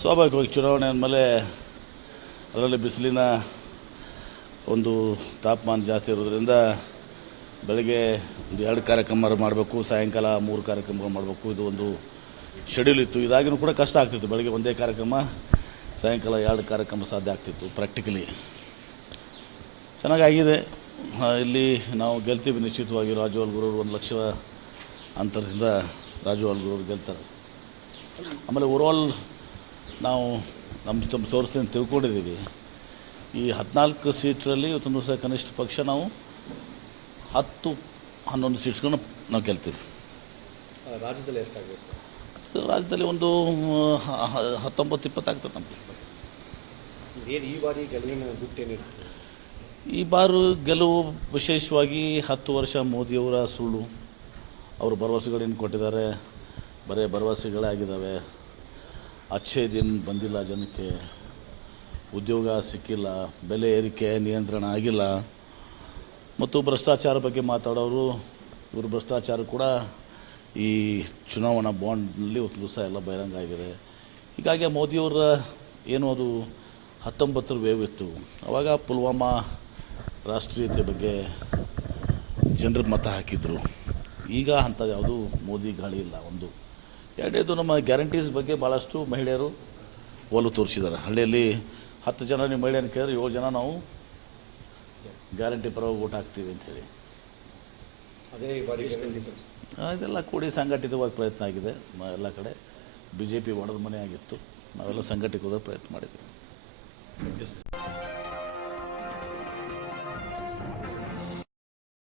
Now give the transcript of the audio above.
ಸ್ವಾಭಾವಿಕವಾಗಿ ಚುನಾವಣೆ ಅಂದಮೇಲೆ ಅದರಲ್ಲಿ ಬಿಸಿಲಿನ ಒಂದು ತಾಪಮಾನ ಜಾಸ್ತಿ ಇರೋದ್ರಿಂದ ಬೆಳಗ್ಗೆ ಒಂದು 2 ಕಾರ್ಯಕ್ರಮ ಮಾಡಬೇಕು, ಸಾಯಂಕಾಲ 3 ಕಾರ್ಯಕ್ರಮಗಳು ಮಾಡಬೇಕು. ಇದು ಒಂದು ಶೆಡ್ಯೂಲ್ ಇತ್ತು. ಇದಾಗಿನೂ ಕೂಡ ಕಷ್ಟ ಆಗ್ತಿತ್ತು. ಬೆಳಗ್ಗೆ ಒಂದೇ ಕಾರ್ಯಕ್ರಮ, ಸಾಯಂಕಾಲ 2 ಕಾರ್ಯಕ್ರಮ ಸಾಧ್ಯ ಆಗ್ತಿತ್ತು. ಪ್ರಾಕ್ಟಿಕಲಿ ಚೆನ್ನಾಗಾಗಿದೆ. ಇಲ್ಲಿ ನಾವು ಗೆಲ್ತೀವಿ ನಿಶ್ಚಿತವಾಗಿ. ರಾಜು ಅಲ್ಗೂರವ್ರು 1 ಲಕ್ಷ ಅಂತರದಿಂದ ರಾಜು ಅಲ್ಗೂರವ್ರು ಗೆಲ್ತಾರೆ. ಆಮೇಲೆ ಓವರಾಲ್ ನಾವು ನಮ್ಮ ಸೋರ್ಸ್ನ ತಿಳ್ಕೊಂಡಿದ್ದೀವಿ. ಈ 14 ಸೀಟ್ರಲ್ಲಿ ಇವತ್ತೊಂದು ದಿವಸ ಕನಿಷ್ಠ ಪಕ್ಷ ನಾವು 10-11 ಸೀಟ್ಸ್ಗಳನ್ನ ನಾವು ಗೆಲ್ತೀವಿ. ರಾಜ್ಯದಲ್ಲಿ ಎಷ್ಟಾಗಬೇಕು? ರಾಜ್ಯದಲ್ಲಿ ಒಂದು 19-20 ಆಗ್ತದೆ ನಮಗೆ. ಈ ಬಾರಿ ಗೆಲುವಿನ ಗುಟ್ಟೇನಿರುತ್ತೆ? ಈ ಬಾರು ಗೆಲುವು ವಿಶೇಷವಾಗಿ 10 ವರ್ಷ ಮೋದಿಯವರ ಸುಳ್ಳು. ಅವರು ಭರವಸೆಗಳೇನು ಕೊಟ್ಟಿದ್ದಾರೆ, ಬರೀ ಭರವಸೆಗಳೇ ಆಗಿದ್ದಾವೆ. ಅಚ್ಚೇ ದಿನ ಬಂದಿಲ್ಲ, ಜನಕ್ಕೆ ಉದ್ಯೋಗ ಸಿಕ್ಕಿಲ್ಲ, ಬೆಲೆ ಏರಿಕೆ ನಿಯಂತ್ರಣ ಆಗಿಲ್ಲ. ಮತ್ತು ಭ್ರಷ್ಟಾಚಾರ ಬಗ್ಗೆ ಮಾತಾಡೋರು, ಇವರು ಭ್ರಷ್ಟಾಚಾರ ಕೂಡ ಈ ಚುನಾವಣಾ ಬಾಂಡ್ನಲ್ಲಿ ಒಂದು ದಿವಸ ಎಲ್ಲ ಬಹಿರಂಗ ಆಗಿದೆ. ಹೀಗಾಗಿ ಮೋದಿಯವರ ಏನು ಅದು 19ರ ವೇವ್ ಇತ್ತು. ಆವಾಗ ಪುಲ್ವಾಮಾ ರಾಷ್ಟ್ರೀಯತೆ ಬಗ್ಗೆ ಜನರು ಮತ ಹಾಕಿದರು. ಈಗ ಅಂಥದ್ದು ಯಾವುದು ಮೋದಿ ಗಾಳಿ ಇಲ್ಲ. ಒಂದು ಎರಡನೇದು, ನಮ್ಮ ಗ್ಯಾರಂಟೀಸ್ ಬಗ್ಗೆ ಭಾಳಷ್ಟು ಮಹಿಳೆಯರು ಒಲವು ತೋರಿಸಿದ್ದಾರೆ. ಹಳ್ಳಿಯಲ್ಲಿ 10 ಜನ ನೀವು ಮಹಿಳೆಯನ್ನು ಕೇಳಿದ್ರೆ 7 ಜನ ನಾವು ಗ್ಯಾರಂಟಿ ಪರವಾಗಿ ಓಟ್ ಹಾಕ್ತೀವಿ ಅಂಥೇಳಿ. ಅದೇ ಬಾರಿ ಇದೆಲ್ಲ ಕೂಡಿ ಸಂಘಟಿತವಾಗಿ ಪ್ರಯತ್ನ ಆಗಿದೆ. ಎಲ್ಲ ಕಡೆ BJP ಒಡೆದ ಮನೆ ಆಗಿತ್ತು. ನಾವೆಲ್ಲ ಸಂಘಟಿತವಾಗಿ ಪ್ರಯತ್ನ ಮಾಡಿದ್ದೀವಿ.